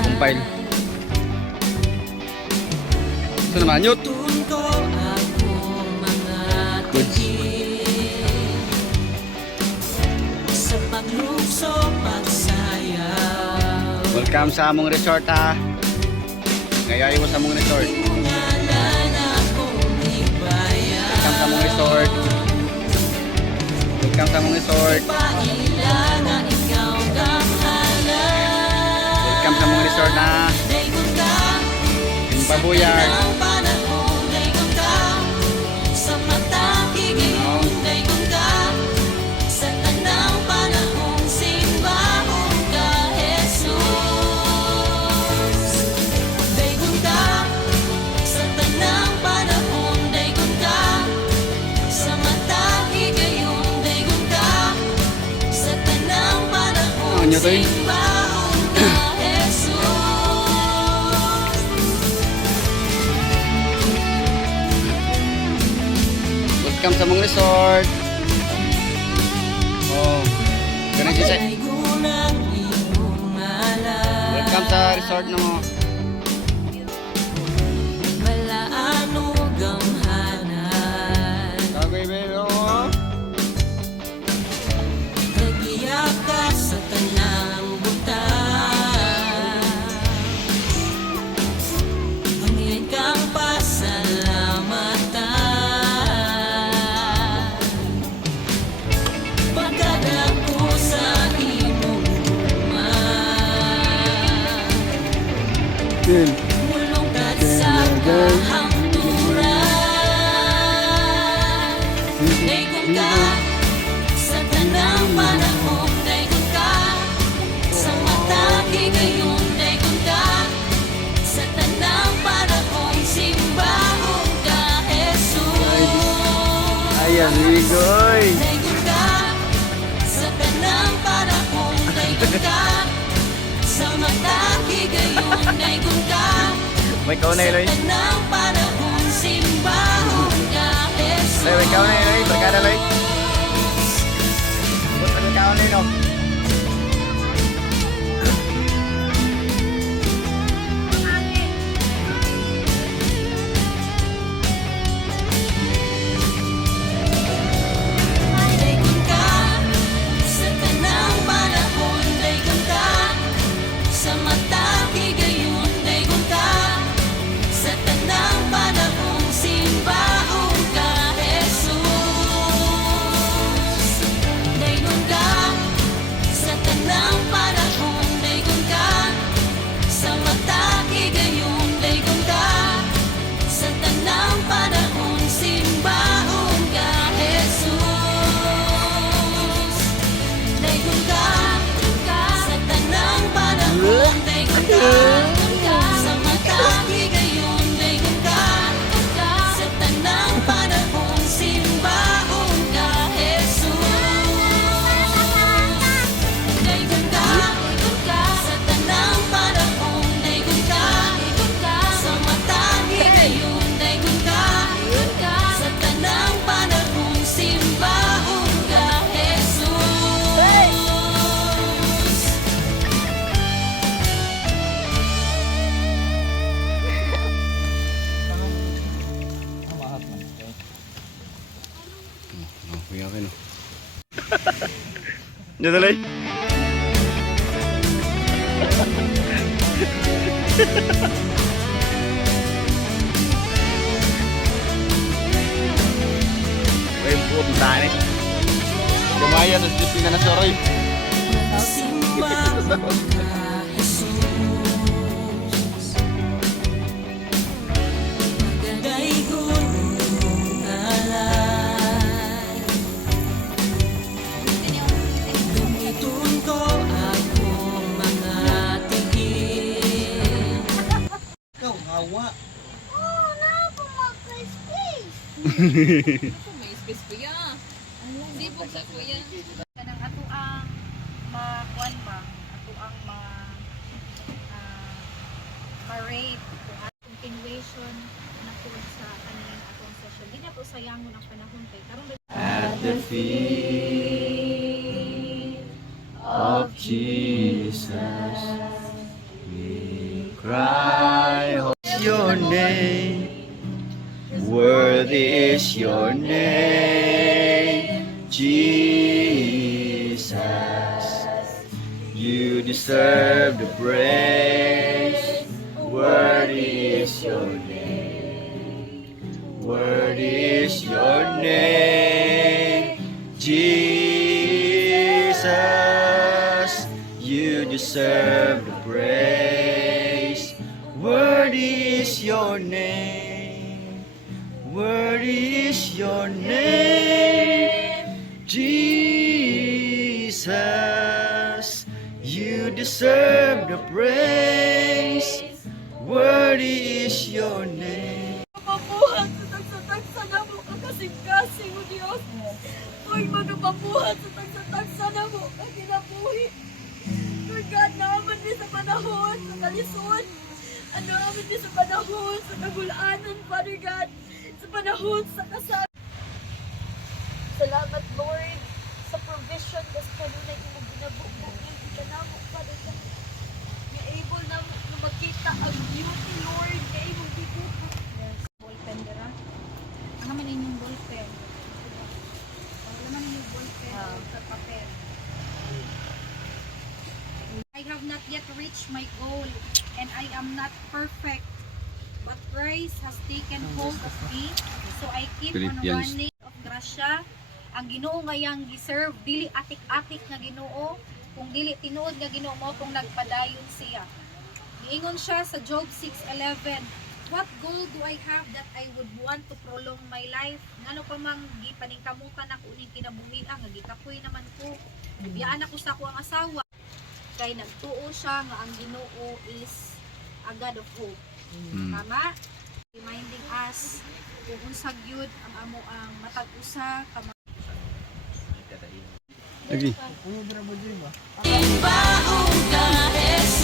Kumpay. Ito naman yun. Goods. Welcome sa among resort ha. Ngayon mo sa among resort. Welcome sa among resort. Welcome sa among resort. Welcome sa mong resort na Pabuyag. Ano to eh? Welcome sa mong resort. Oh, ganun siya. Welcome sa resort na mo. Kagay belo. Nagiyak ka sa tanang buta. Hangin kang pasalamatan. Mulungkat sa kahangturan. Daigong ka sa tanang panahon. Daigong ka sa mata higayon. Daigong ka sa tanang panahon. Simbahong ka, Jesus. Ayan, ligoy. Daigong ka sa tanang panahon. Daigong ka sa mata higayon. Daigong ka may ikaw na Eloy. sa tanang panahon. Simbahong ka, Jesus. May ikaw na Eloy. Barkada Eloy. May ikaw na Eloy. Daigong ka sa tanang panahon. Daigong ka sa mata higayon. Daigong ka sa tanang panahon. Simbahong ka, Jesus. Daigong ka sa tanang panahon. Daigong ka sa mata higayon. Daigong ka sa tanang panahon. Simbahong ka, Jesus. Daigong ka sa tanang panahon. Daigong ka sa mata higayon. Daigong ka sa tanang panahon. Simbahong ka, Jesus. Daigong ka sa tanang panahon. Daigong ka sa mata higayon. Daigong ka sa tanang panahon. Simbahong ka, Jesus. Oh, may akin oh. Diyan tuloy. May buo puntahan eh. Kumaya sa sleeping na nasoroy. Simbahong ka, Jesus. Magdaygon mong alay. Dumitun ko akong mga tigil. Ikaw, hawa. May space kuya. Sibog sa kuya. Kanang ato ang makuan ba? Ato ang ma-rate kung ang continuation na po sa kaning atong session. Di na po sayang mo ng panahon kay karon At the feet of Jesus, we cry, your name, worthy is your name, Jesus. You deserve the praise, worthy is your name, worthy is your name, Jesus. You deserve the praise, worthy is your name, worthy is your name, Jesus. You deserve the praise, worthy is your name. Mabuhat sa tagsa-tagsa na mo kakasing-kasing o Diyos. Huwag magapabuhat sa tagsa-tagsa na mo kakinabuhi. Lord God, naaman din sa panahon, sa kalisod. Naaman din sa panahon, sa kagulanan, Father God. Sa panahon, sa kasal. Salamat, Lord, sa provision das kanunay imong ginabubuhay ka namo, Father God. Nga able na mo na makita ang beauty, Lord, nga imong gibuhat. ballpen dira. Ang naman inyong ballpen. Wala man inyong ballpen sa papel. I have not yet reached my goal and I am not perfect. But Christ has taken hold of me, so I keep on Philippians. running of grasya. Ang Ginoo ngayang giserve, dili atik-atik nga Ginoo, kung dili tinuod nga Ginoo mo kung nagpadayon siya. Niingon siya sa Job 6:11, what goal do I have that I would want to prolong my life? Ngano pa mang gipaningkamutan ako ning kinabuhian nga gikapoy naman ko. Biyaan ako sa akong asawa. Kay nagtuo siya nga ang Ginoo is a God of hope. Tama? Reminding us kung unsag yun ang amo ang matag usa ka Lagi. Imbaong ka, Jesus.